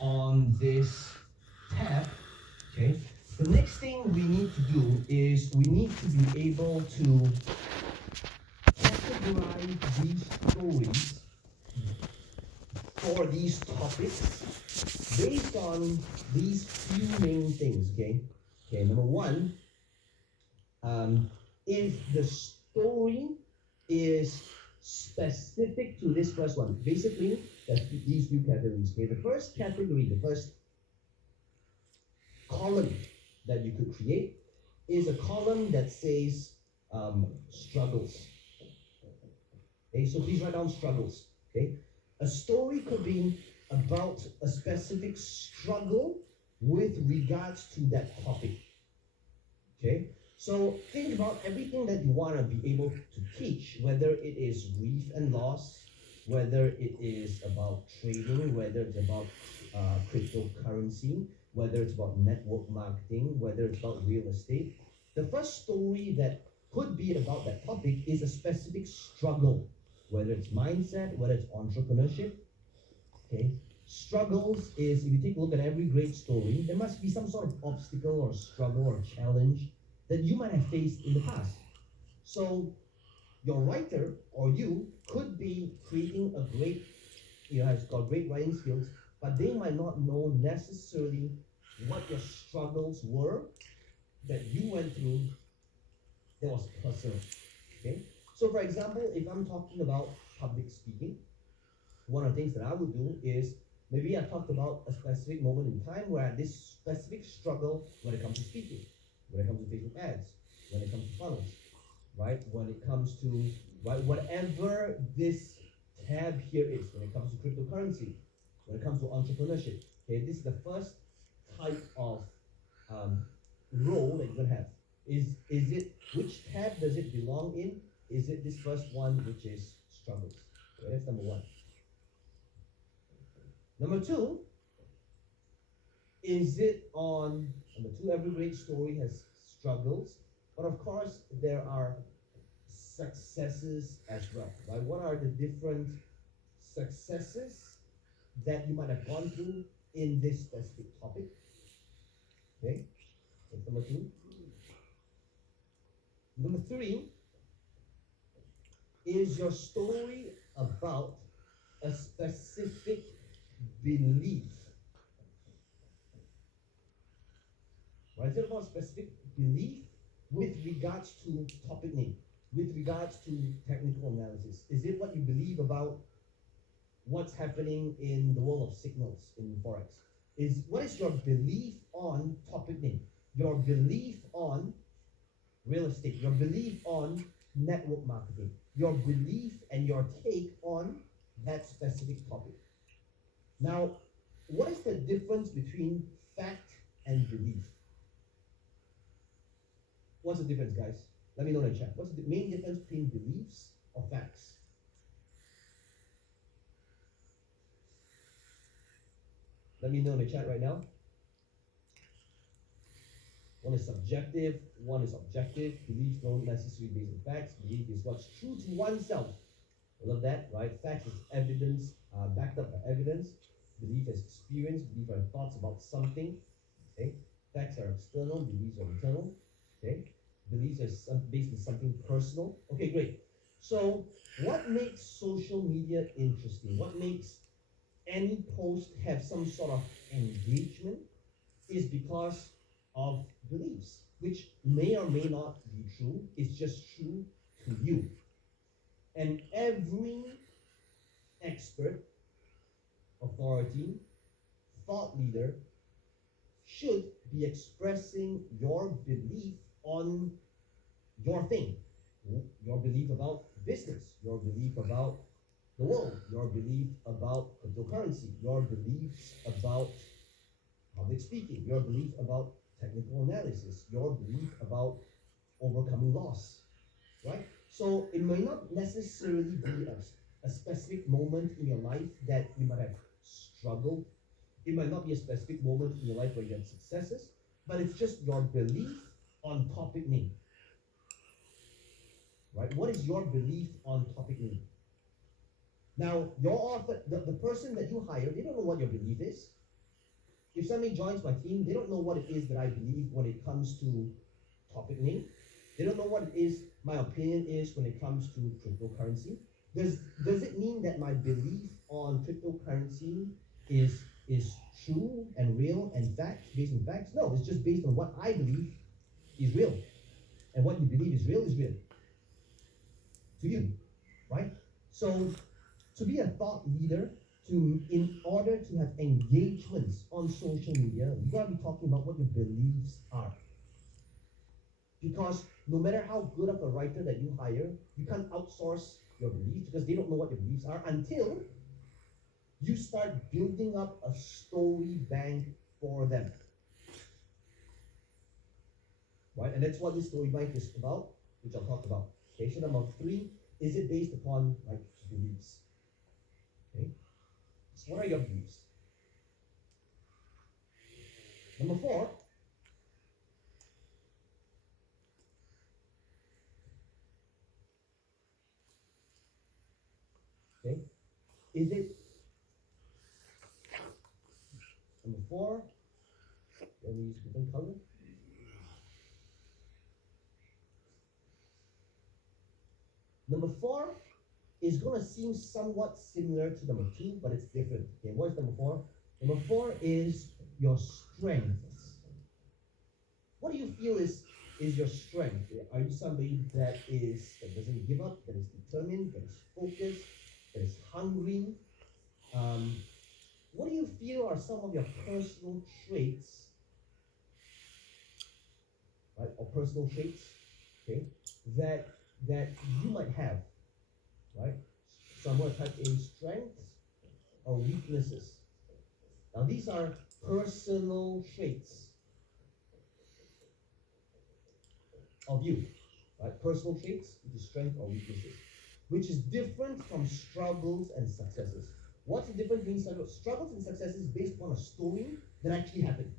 On this tab, okay, the next thing we need to do is we need to be able to categorize these stories for these topics based on these few main things, okay? Okay, number one, if the story is specific to this first one, basically, there's these few categories, okay? The first category, the first column that you could create is a column that says struggles. Okay, so please write down struggles. Okay, a story could be about a specific struggle with regards to that topic. Okay, so think about everything that you want to be able to teach, whether it is grief and loss, whether it is about trading, whether it's about cryptocurrency, whether it's about network marketing, whether it's about real estate. The first story that could be about that topic is a specific struggle, whether it's mindset, whether it's entrepreneurship. Okay, struggles is, if you take a look at every great story, there must be some sort of obstacle or struggle or challenge that you might have faced in the past. So your writer or you could be creating a great, has got great writing skills, but they might not know necessarily what your struggles were that you went through that was personal. Okay, so for example, if I'm talking about public speaking, one of the things that I would do is maybe I talked about a specific moment in time where I had this specific struggle when it comes to speaking, when it comes to Facebook ads, when it comes to funnels, right? When it comes to, right, whatever this tab here is, when it comes to cryptocurrency, when it comes to entrepreneurship. Okay, this is the first type of um, role that you're gonna have. Is it, which tab does it belong in? Is it this first one, which is struggles? Okay, that's number one. Number two, is it on, number two, every great story has struggles, but of course there are successes as well, right? What are the different successes that you might have gone through in this specific topic? Okay, that's number two. Number three, is your story about a specific belief? Right? Is it about a specific belief with regards to topic name, with regards to technical analysis? Is it what you believe about what's happening in the world of signals in Forex? What is your belief on topic name? Your belief on real estate, your belief on network marketing, your belief and your take on that specific topic. Now, what is the difference between fact and belief? What's the difference, guys? Let me know in the chat. What's the main difference between beliefs or facts? Let me know in the chat right now. One is subjective, one is objective. Beliefs don't necessarily based on facts. Belief is what's true to oneself. I love that, right? Facts is evidence, backed up by evidence. Belief is experience. Belief are thoughts about something. Okay, facts are external. Beliefs are internal. Okay, beliefs are based on something personal. Okay, great. So, what makes social media interesting? What makes any post have some sort of engagement is because of beliefs, which may or may not be true. It's just true to you. And every expert, authority, thought leader should be expressing your belief on your thing, your belief about business, your belief about the world, your belief about cryptocurrency, your beliefs about public speaking, your belief about technical analysis, your belief about overcoming loss, right? So it may not necessarily be a specific moment in your life that you might have struggled. It might not be a specific moment in your life where you had successes, but it's just your belief on topic name, right? What is your belief on topic name? Now, your author, the person that you hire, they don't know what your belief is. If somebody joins my team, they don't know what it is that I believe when it comes to topic name. They don't know what it is my opinion is when it comes to cryptocurrency. Does it mean that my belief on cryptocurrency is true and real and facts based on facts? No, it's just based on what I believe is real. And what you believe is real to you, right? So to be a thought leader, in order to have engagements on social media, you gotta be talking about what your beliefs are. Because no matter how good of a writer that you hire, you can't outsource your beliefs because they don't know what your beliefs are until you start building up a story bank for them. Right? And that's what this story bank is about, which I'll talk about. Okay, so number 3, is it based upon like beliefs? Okay. So what are your beliefs? Number 4, okay, is it number 4? Let me use a different color. Number 4 is going to seem somewhat similar to number 2, but it's different. Okay, what is number 4? Number 4 is your strengths. What do you feel is your strength? Are you somebody that doesn't give up, that is determined, that is focused, that is hungry? What do you feel are some of your personal traits, right, or personal traits, okay, that you might have, right? So I'm going to type in strengths or weaknesses. Now these are personal traits of you, right? Personal traits, which is strength or weaknesses, which is different from struggles and successes. What's the difference between struggles and successes based on a story that actually happened?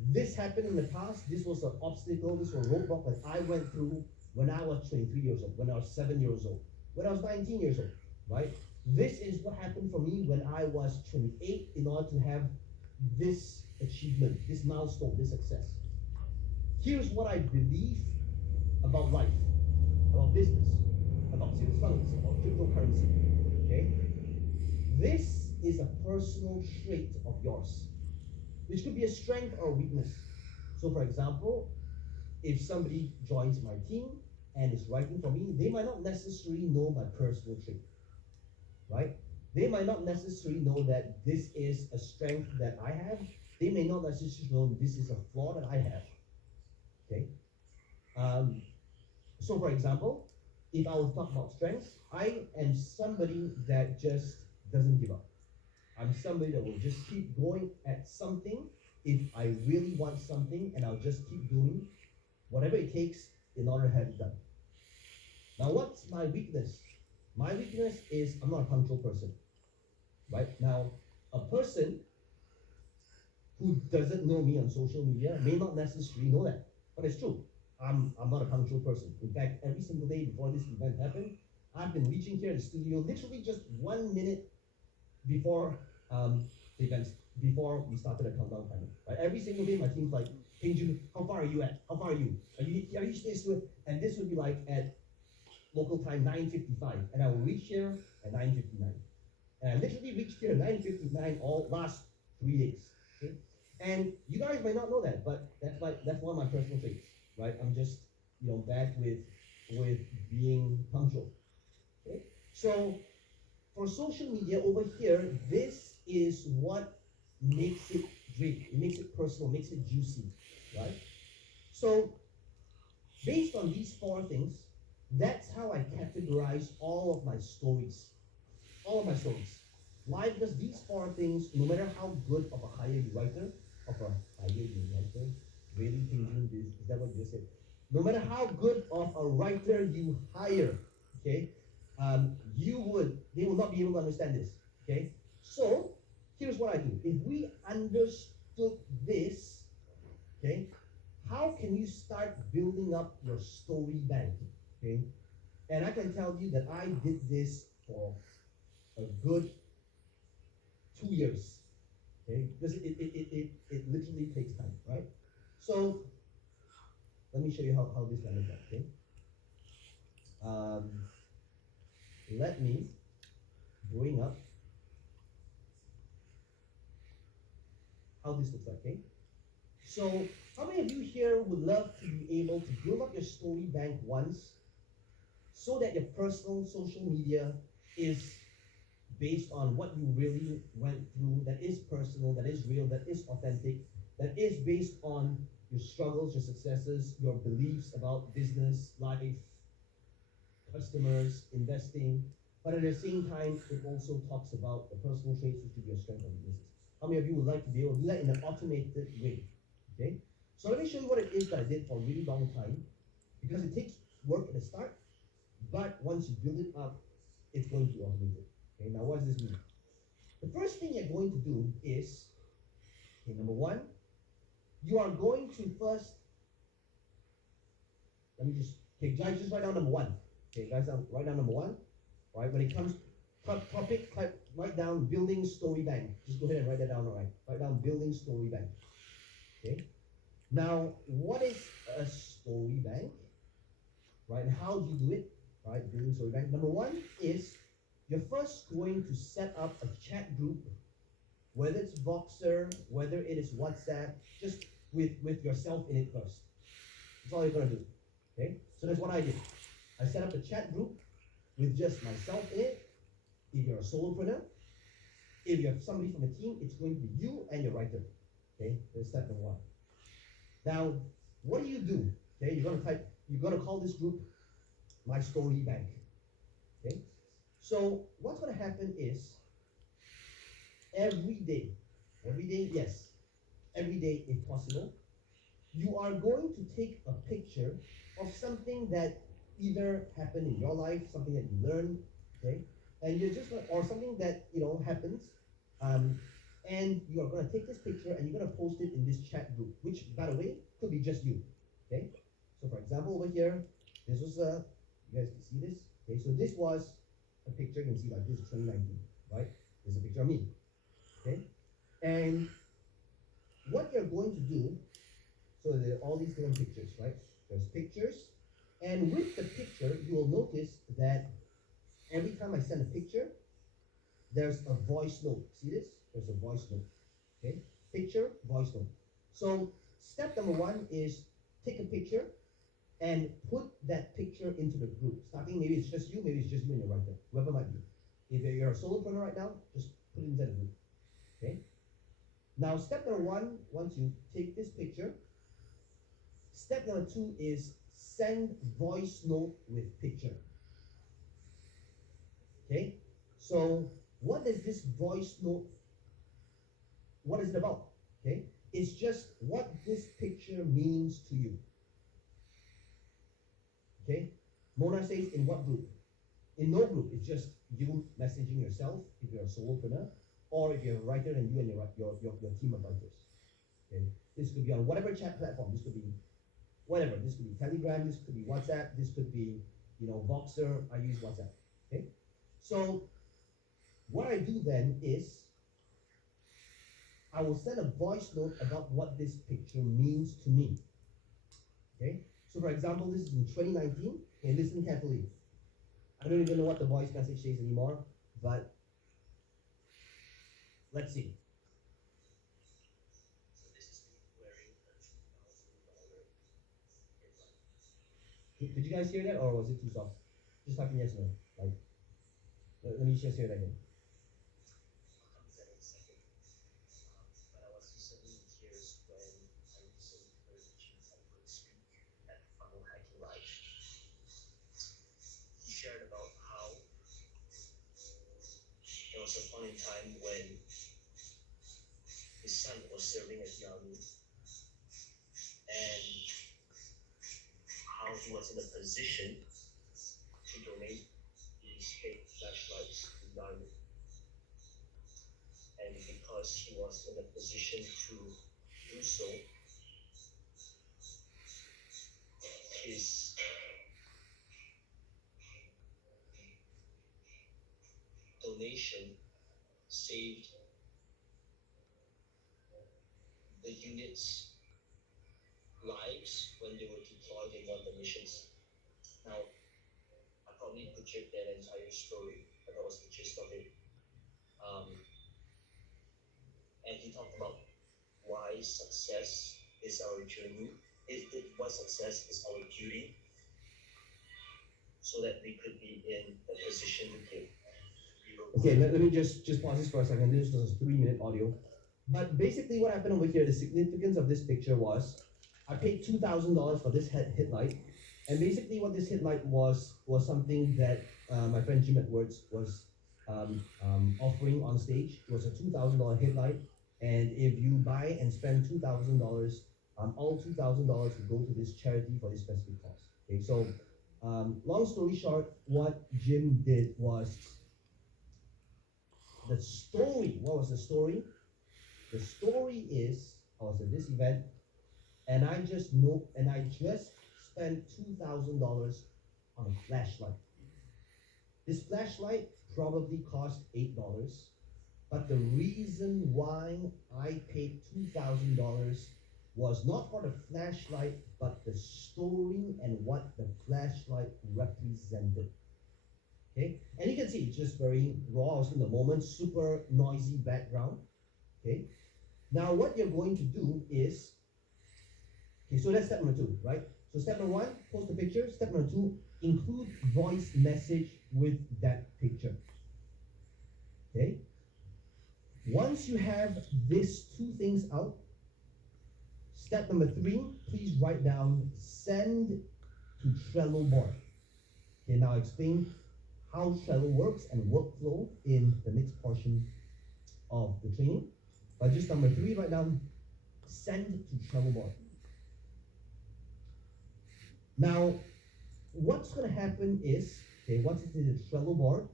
This happened in the past. This was an obstacle. This was a roadblock that I went through when I was 23 years old, when I was 7 years old, when I was 19 years old, right? This is what happened for me when I was 28 in order to have this achievement, this milestone, this success. Here's what I believe about life, about business, about sales funnels, about cryptocurrency, okay? This is a personal trait of yours, which could be a strength or a weakness. So for example, if somebody joins my team and is writing for me, they might not necessarily know my personal trait, right? They might not necessarily know that this is a strength that I have. They may not necessarily know this is a flaw that I have, okay? So for example, if I was to talk about strengths, I am somebody that just doesn't give up. I'm somebody that will just keep going at something if I really want something, and I'll just keep doing whatever it takes in order to have it done. Now, what's my weakness? My weakness is I'm not a punctual person, right? Now, a person who doesn't know me on social media may not necessarily know that, but it's true. I'm not a punctual person. In fact, every single day before this event happened, I've been reaching here in the studio literally just 1 minute before the events, before we started the countdown timer. Right? Every single day, my team's like, "Hey Jun, how far are you at? How far are you? Are you this way?" And this would be like at local time 9:55, and I will reach here at 9:59. And I literally reached here at 9:59 all last 3 days. Okay? And you guys might not know that, but that's one of my personal traits, right? I'm just bad with being punctual. Okay? So for social media over here, this is what makes it great. It makes it personal, makes it juicy, right? So based on these 4 things, that's how I categorize all of my stories. All of my stories. Why? Because these 4 things, no matter how good of a writer, really thinking this, is that what you said? No matter how good of a writer you hire, okay, they will not be able to understand this, okay? So, here's what I do. If we understood this, okay, how can you start building up your story bank, okay? And I can tell you that I did this for a good 2 years. Okay, because it literally takes time, right? So let me show you how this might look like. Okay, let me bring up how this looks like. Okay, so how many of you here would love to be able to build up your story bank once, so that your personal social media is based on what you really went through, that is personal, that is real, that is authentic, that is based on your struggles, your successes, your beliefs about business, life, customers, investing, but at the same time, it also talks about the personal traits which could be your strength and weaknesses. How many of you would like to be able to do that in an automated way? Okay? So let me show you what it is that I did for a really long time, because it takes work at the start, but once you build it up, it's going to be automated. Okay, now what does this mean? The first thing you're going to do is, okay, number one, you are going to first, okay, guys, just write down number one. Okay, guys, write down number one. Right, when it comes topic, write down building story bank. Just go ahead and write that down, all right? Write down building story bank. Okay. Now, what is a story bank? Right, and how do you do it? Right, building story bank. Number one is you're first going to set up a chat group, whether it's Voxer, whether it is WhatsApp, just with yourself in it first. That's all you're going to do. Okay? So that's what I did. I set up a chat group with just myself in it. If you're a solopreneur, if you have somebody from the team, it's going to be you and your writer. Okay? That's step number one. Now, what do? Okay, you're going to call this group My Story Bank. Okay? So what's going to happen is every day, yes, every day if possible, you are going to take a picture of something that either happened in your life, something that you learned, okay, and you're just or something that happens, and you are going to take this picture and you're going to post it in this chat group, which, by the way, could be just you. Okay, so for example, over here, this was you guys can see this. Okay, so this was a picture. You can see like this is 2019, right? There's a picture of me. Okay, and what you're going to do, so there are all these different pictures, right? There's pictures, and with the picture, you will notice that every time I send a picture, there's a voice note. See this? There's a voice note. Okay, picture, voice note. So step number one is take a picture and put that picture into the group. Starting, maybe it's just you and your writer, whoever might be. If you're a solopreneur right now, just put it into the group. Okay. Now, step number one, once you take this picture, step number two is send voice note with picture. Okay? So, what is this voice note? What is it about? Okay? It's just what this picture means to you. Okay? Mona says, in what group? In no group. It's just you messaging yourself if you're a solopreneur, or if you're a writer and you and your team of writers. Okay? This could be on whatever chat platform. This could be whatever. This could be Telegram. This could be WhatsApp. This could be, Voxer. I use WhatsApp. Okay? So what I do then is I will send a voice note about what this picture means to me. Okay? So for example, this is in 2019. Okay, listen carefully. I don't even know what the voice message says anymore, but let's see. Did you guys hear that, or was it too soft? Just type in yes or no. Like, let me just hear that again. Shared about how there was a point in time when his son was serving at the army, and how he was in a position to donate his fake flashlights to the army. And because he was in a position to do so, his donation mission saved the unit's lives when they were deployed in one of the missions. Now, I probably butchered that entire story, but that was the gist of it. And he talked about why success is our journey, why success is our duty, so that we could be in a position to give. Okay, let me just pause this for a second. This was a 3-minute audio. But basically what happened over here, the significance of this picture was, I paid $2,000 for this headlight. And basically what this headlight was something that my friend Jim Edwards was offering on stage. It was a $2,000 headlight. And if you buy and spend $2,000, all $2,000 would go to this charity for this specific cause. Okay, so long story short, what Jim did was the story. What was the story? The story is, I was at this event, and I just spent $2,000 on a flashlight. This flashlight probably cost $8, but the reason why I paid $2,000 was not for the flashlight, but the story and what the flashlight represented. Okay, and you can see it's just very raw. I was in the moment, super noisy background. Okay, now what you're going to do is, okay, so that's step number 2, right? So step number 1, post the picture. Step number 2, include voice message with that picture. Okay, once you have these 2 things out, step number 3, please write down send to Trello board. Okay, now explain how Trello works and workflow in the next portion of the training. But just number 3, write down send to Trello board. Now, what's going to happen is, okay, once it's in the Trello board,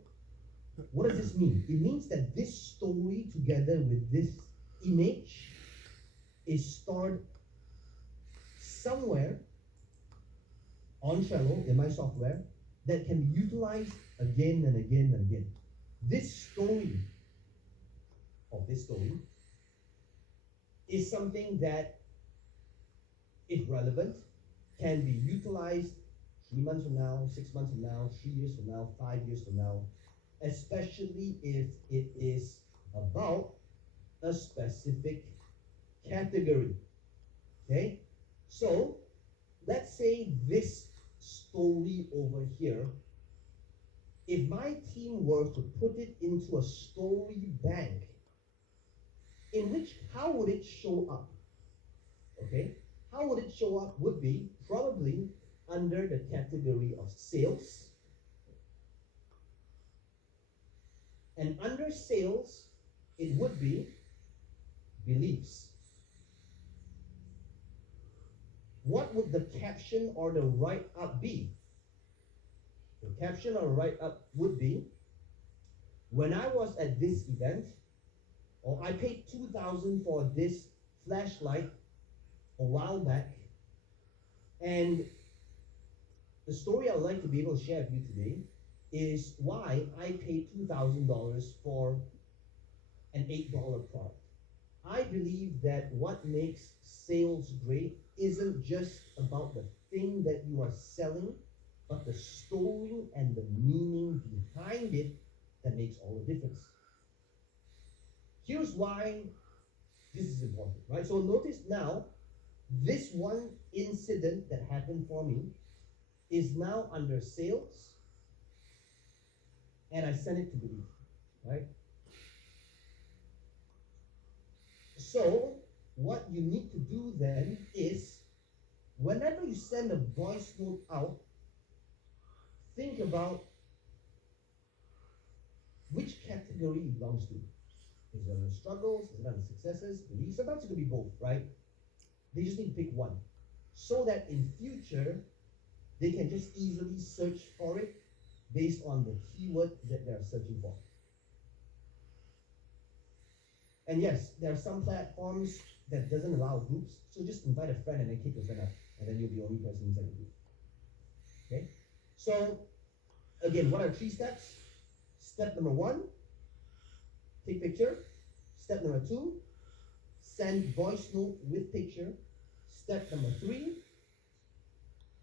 what does this mean? It means that this story together with this image is stored somewhere on Trello in my software that can be utilized again and again and again. This story is something that, if relevant, can be utilized 3 months from now, 6 months from now, 3 years from now, 5 years from now, especially if it is about a specific category. Okay? So, let's say this story over here, if my team were to put it into a story bank, how would it show up? Okay? How would it show up would be probably under the category of sales. And under sales, it would be beliefs. What would the caption or the write-up be? The caption or write-up would be, when I was at this event, or I paid $2,000 for this flashlight a while back, and the story I would like to be able to share with you today is why I paid $2,000 for an $8 product. I believe that what makes sales great isn't just about the thing that you are selling, but the story and the meaning behind it that makes all the difference. Here's why this is important, right? So notice now, this one incident that happened for me is now under sales, and I send it to belief, right? So what you need to do then is, whenever you send a voice note out, think about which category it belongs to. Is it under struggles? Is it under successes? Beliefs? Sometimes it could be both, right? They just need to pick one, so that in future, they can just easily search for it based on the keyword that they're searching for. And yes, there are some platforms that doesn't allow groups, so just invite a friend and then kick your friend out, and then you'll be the only person inside the group. Okay? So, again, what are 3 steps? Step number 1, take picture. Step number 2, send voice note with picture. Step number 3,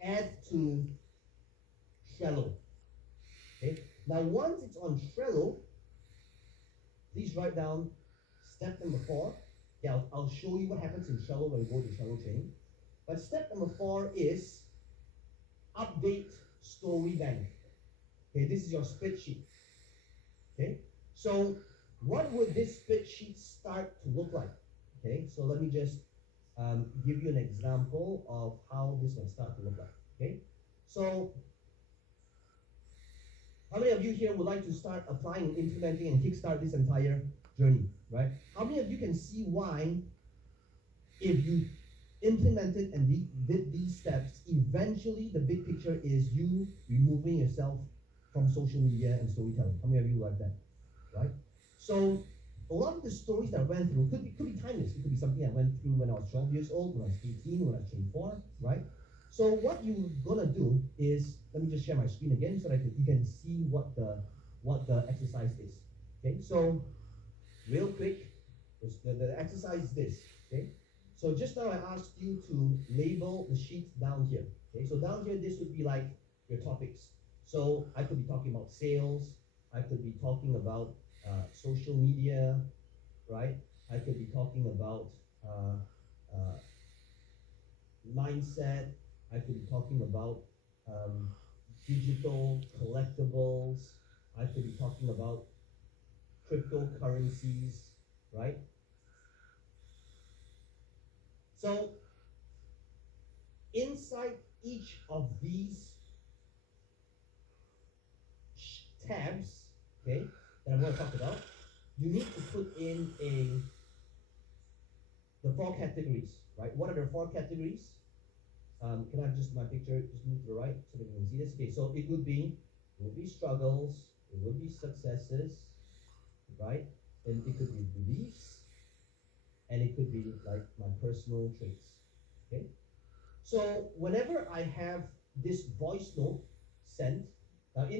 add to Trello. Okay. Now once it's on Trello, please write down step number 4. Yeah, I'll show you what happens in Trello when we go to Trello training. But step number 4 is update story bank. Okay, this is your spreadsheet. Okay, so what would this spreadsheet start to look like? Okay, so let me just give you an example of how this will start to look like. Okay, so how many of you here would like to start applying, implementing, and kickstart this entire journey, right? How many of you can see why, if you implemented and did these steps, eventually the big picture is you removing yourself from social media and storytelling? How many of you like that, right? So a lot of the stories that I went through could be timeless. It could be something I went through when I was 12 years old, when I was 18, when I was 24, right? So what you're gonna do is, let me just share my screen again so that you can see what the exercise is. Okay, so real quick, the exercise is this. Okay, so just now I asked you to label the sheet down here. Okay, so down here this would be like your topics. So I could be talking about sales. I could be talking about social media, right? I could be talking about mindset. I could be talking about digital collectibles. I could be talking about cryptocurrencies, right? So inside each of these tabs, okay, that I'm going to talk about, you need to put in the 4 categories, right? What are the 4 categories? Can I have just my picture just move to the right so that you can see this? Okay, so it would be struggles, it would be successes, right? And it could be beliefs, and it could be like my personal traits. Okay. So whenever I have this voice note sent, now in